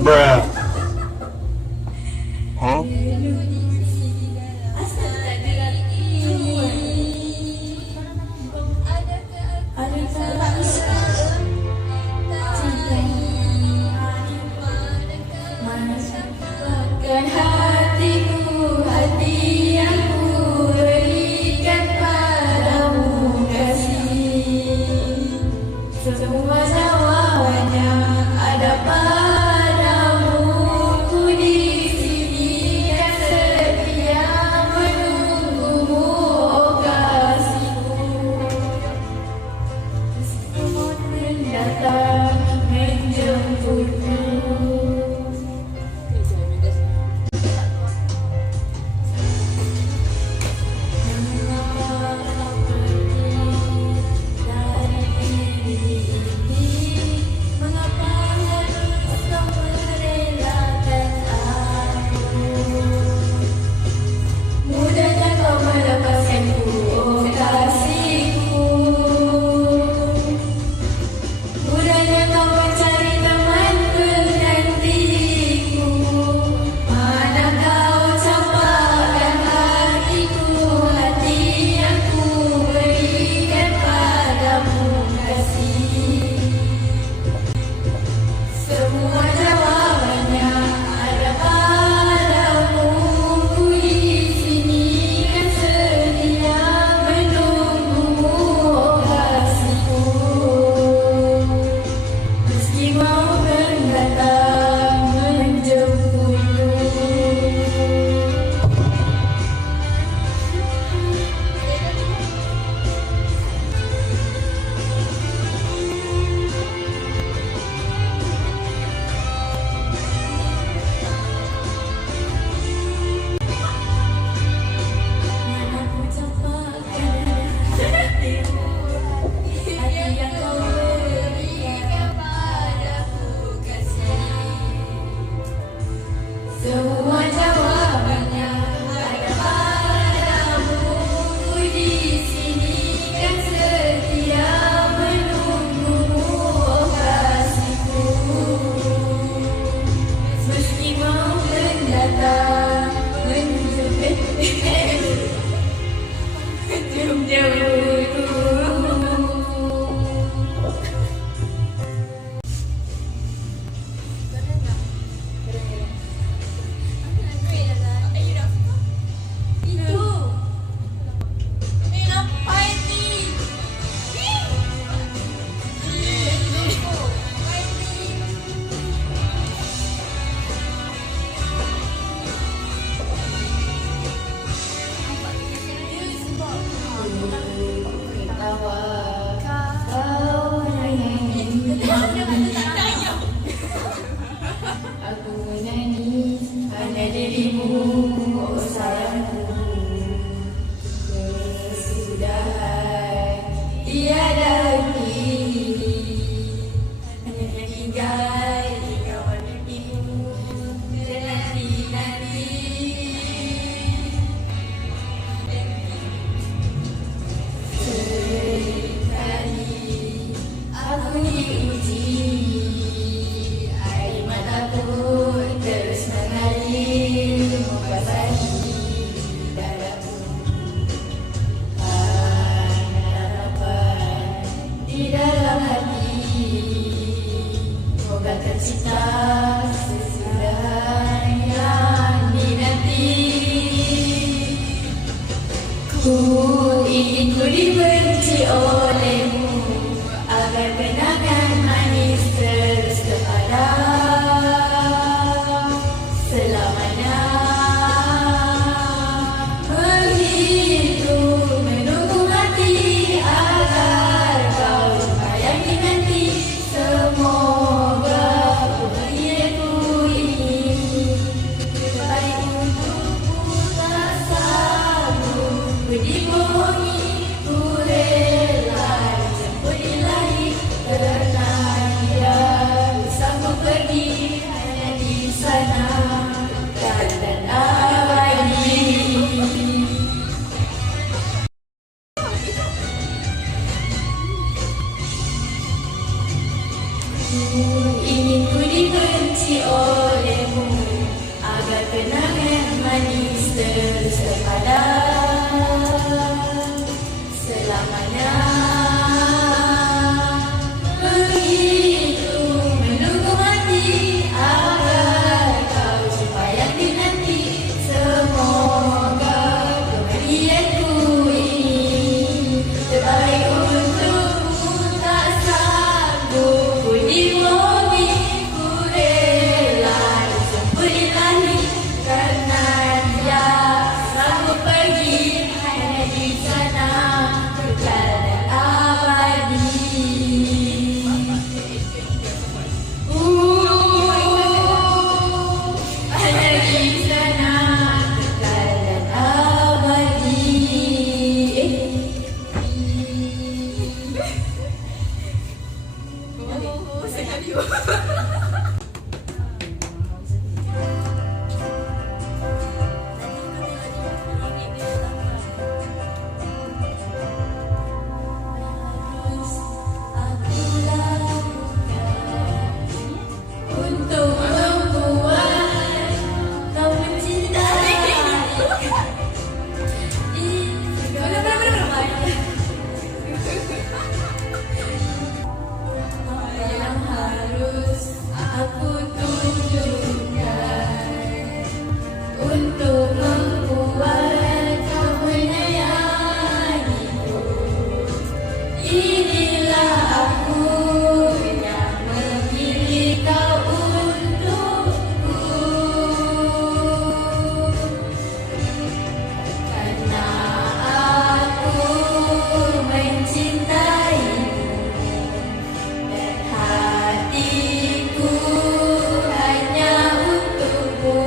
Bruh. Huh? Hatiku, hati yang ku berikan padamu kasih. Semua jawabnya ada padamu. Ku di sini kan setia menunggumu, oh kasihku. Semua datang menjemputmu. Semua jawabannya ada padamu. Ku di sini kan setia menunggumu, oh kasihku. Meski mau datang menjemputmu. Semua jawabannya ada padamu. Ku di sini kan setia menunggumu, oh kasihku. Meski mau mendatang menjemputmu. Aku menyanyi hanya dirimu, oh sayangku. Kesudahan tiada henti, hanya tinggal di kawan mimpimu nanti. Seringkali aku diuji, air mataku terus mengalir membasahi dadaku. Harapan di dalam hati, moga tercipta sesudah yang dinanti. Ku ingin ku dibenci ingin ku dibenci olehmu, agar kenangan manis terus terpadam selamanya. Begitu menunggu mati agar kau jumpa yang dinanti. Semoga kebahagiaanku ini terbaik untukmu. Tak sanggup ku dibohongi, ku rela dijemput ilahi, karena dia sanggup pergi hanya di sana kekal dan abadi. Hanya di sana kekal dan abadi. Harus aku lakukan untuk membuat kau mencintai. Apa yang harus aku tunjukkan untuk membuat kau menyayangiku? Inilah aku yang memilih kau untukku, karena aku mencintaimu dan hatiku hanya untukmu.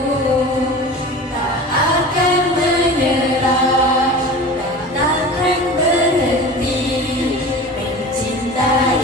Tak akan menyerah dan takkan berhenti mencintai.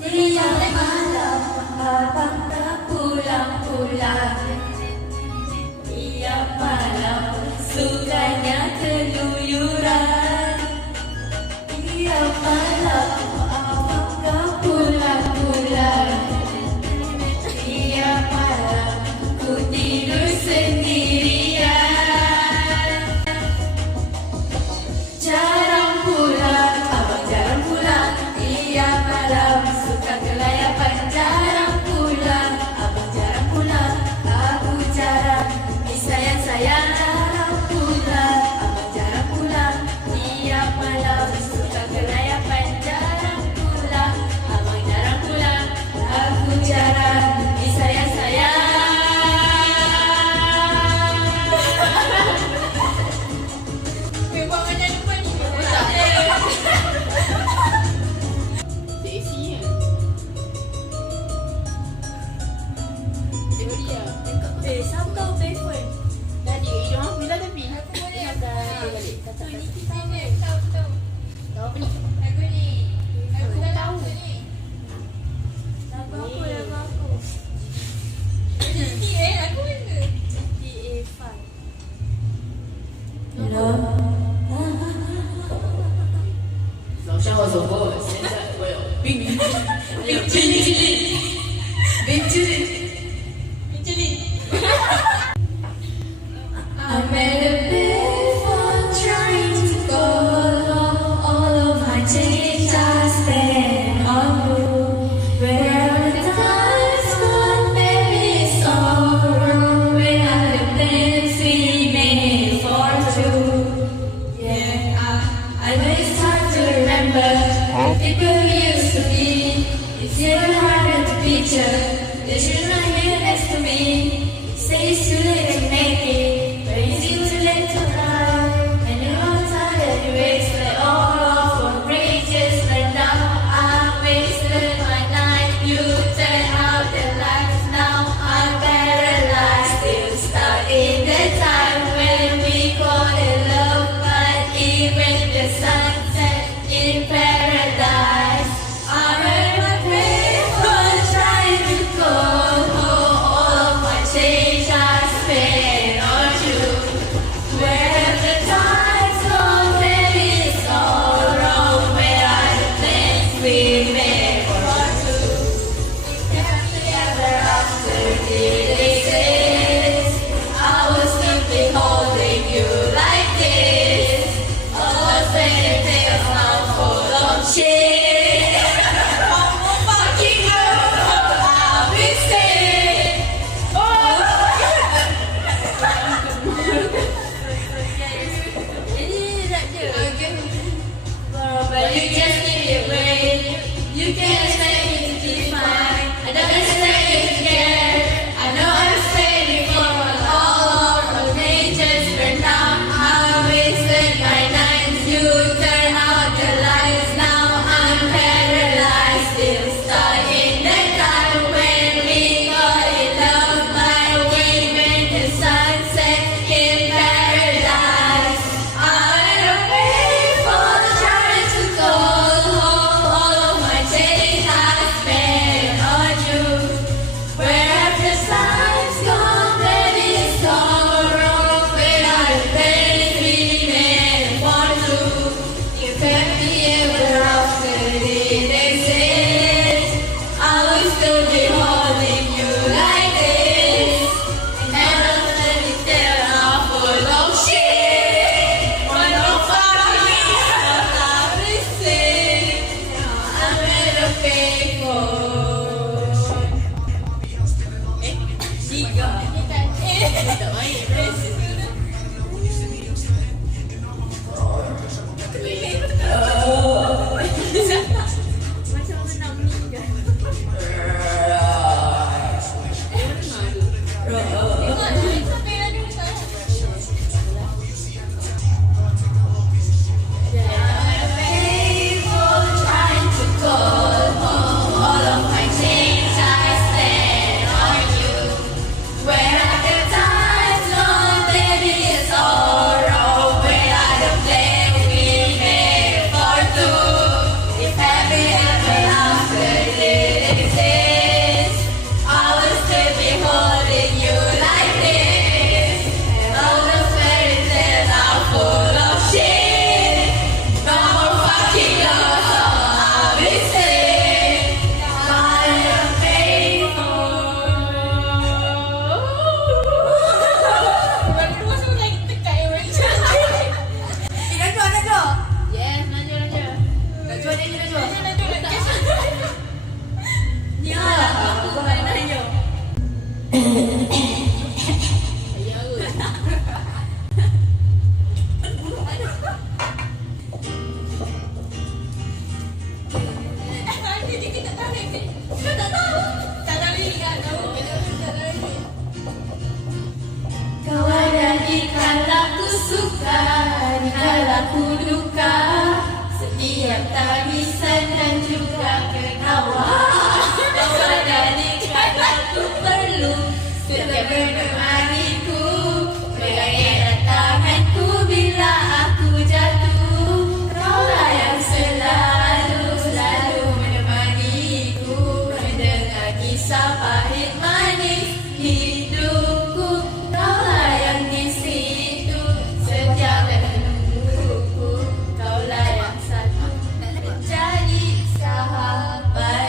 Tiap malam abang tak pulang-pulang. Tiap malam sukanya keluyuran. Tiap malam abang tak pulang-pulang. Tiap malam ku tidur sendirian. Jarang pulang, abang jarang pulang. Tiap malam suka kelayapan. Jarang pulang, abang jarang pulang. Aku jarang disayang-sayang. Jarang pulang, abang jarang pulang. Tiap malam suka kelayapan. Jarang pulang, abang jarang pulang. Aku jarang disayang-sayang. Memang macam lupa ni. Seksinya. Tengok dia. Siapa kau telefon? Tadi hidung aku bila tapi. Aku boleh Dia balik. Kata Tu ni kita ni. Tahu. tahu apa ni? Lagu ni. Lagu Aku dalam tahu. tu ni. Lagu aku, Ni. lagu aku. GTA lagu mana? GTA 5. Hello. 老乡我走过，现在我有冰淇淋。 I made a bid for trying to go along. All of my days I spent on you. Where are the times when baby it's all wrong? Where are the plans we made for two? suka dikala ku duka, setiap tangisan dan juga ketawa. Kau ada di kala ku perlu, sudah menemaniku, bergerak tanganku bila aku jatuh. Kaulah yang selalu menemaniku, mendengar kisah pahit manis hidupku. Kaulah yang di situ setiap menungguku. Kaulah yang satu menjadi sahabat.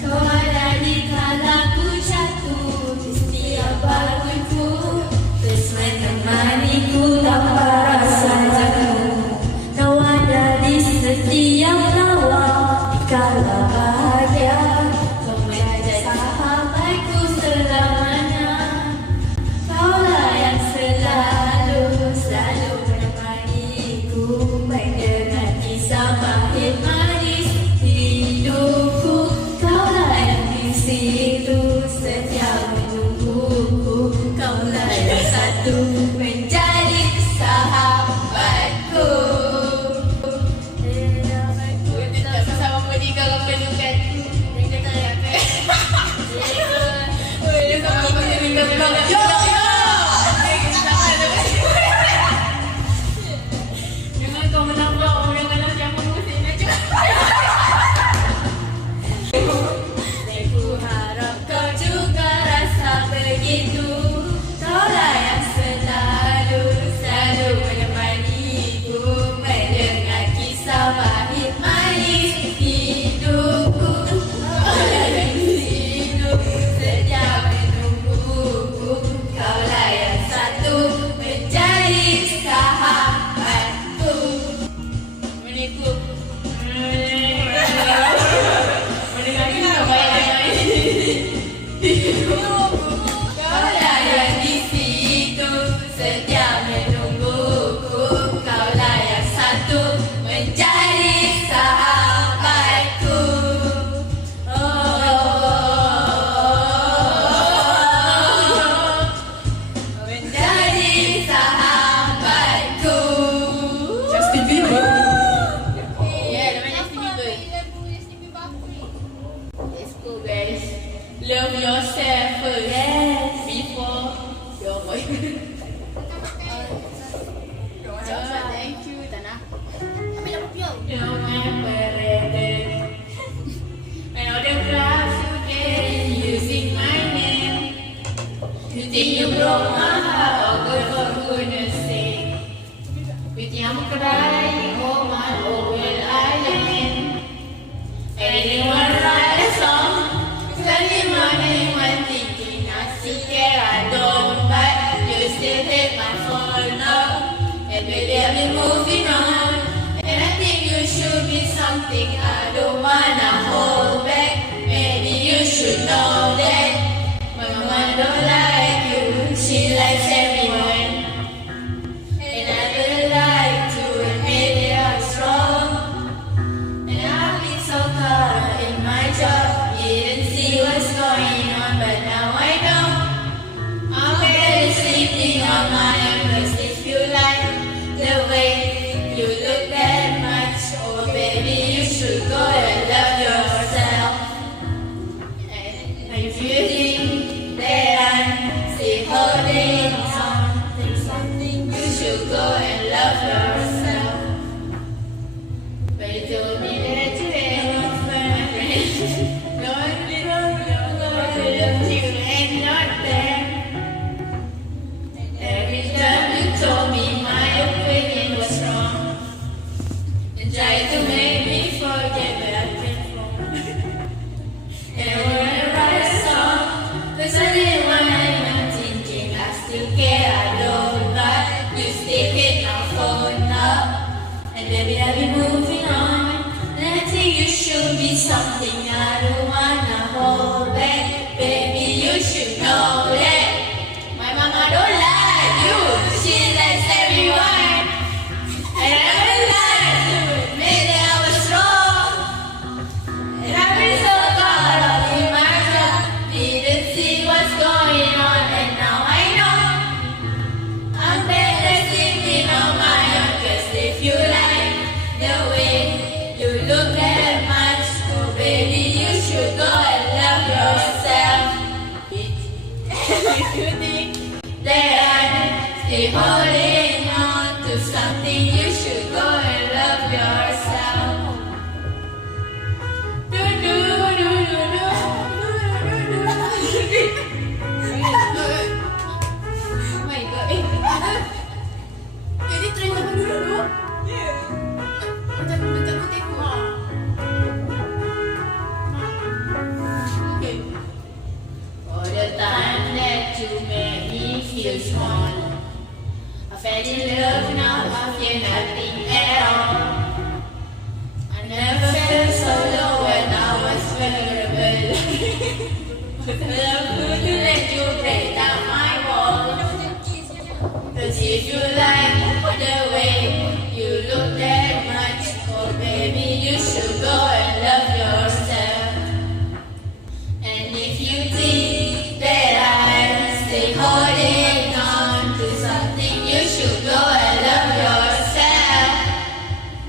Kau ada di kala ku jatuh, di setiap bangunku, terus menemaniku tanpa rasa jenuh. Kau ada di setiap tawa, di kala bahagia, kau menjadi sahabatku selamanya. Kaulah yang selalu menemaniku, mendengar kisah pahit manis hidupku. Kaulah yang di situ setiap menungguku. Kaulah yang satu menjadi sahabatku. Tak bersama menikah kau perlukan. Mereka tak ada. Dia sama menikah memang. Yo! Jangan kau menambah orang dalam siapa musik nak cakap. Aku harap kau juga rasa begitu. Kaulah yang selalu menemaniku, mendengar kisah pahit manis hidupku. Kaulah yang hidup setiap menungguku. Kaulah yang satu menjadi sahabatku. Menipu. Mendengar kisah pahit manis hidupku. Kaulah yang di situ setiap menungguku. Kaulah yang satu menjadi sahabatku. Menjadi sahabatku. Justin Bieber. Yeah, namanya Justin Bieber. Let's go, guys. Love yourself first before your boyfriend. Thank you, Tanah. You're my paradise. And all the crowds you get using my name. You think you broke my heart, oh good for goodness sake. You think I'm crying, oh my, oh well I am. I didn't want to write a song, telling my name and thinking I still care, I don't, but you still hit my phone now. And baby I've been moving on, and I think you should be something I don't wanna hold back. Maybe you should know that my mama don't like you, she likes everyone. And I would like to admit that I was wrong. And I've been so caught up in my job, didn't see what's going on, but now I know. I'm better sleeping on my own, 'cause if you like the way you look that much, oh baby, you should go and love yourself. And if you think that I'm still holding on to something, you should go and love yourself. But you told me that you had one friend. Lord, love you and not there. Every time you told me my opinion was wrong, and tried to make me forget where I came from. And when I write a song, 'cause I didn't want anyone thinking I still care, I don't, but you still hit my phone up. And baby, I've been moving on, and I think you should be something I don't wanna hold back. Baby, you should know that my mama don't like you, she likes everyone. And I would like to admit that I was wrong. still holding on to something, you should go and love yourself. Do do do do do Oh my god. Jadi try sama dulu. Macam dekat tu tengok. Okay. For the time that you made me feel small, I fell in love, now I feel nothing at all. I never felt so low when I was vulnerable. Love could you let you break down my wall? 'Cause if you like the way you look that much, oh baby, you should go and love yourself. And if you think that I'm still holding on to something, you should go and love yourself.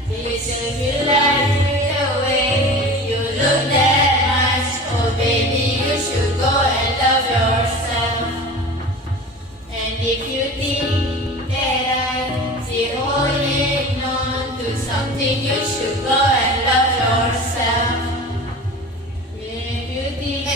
'Cause if you like the way you look that much, oh baby, you should go and love yourself. And if you think that I'm still holding on to something, you should go and love yourself. If you think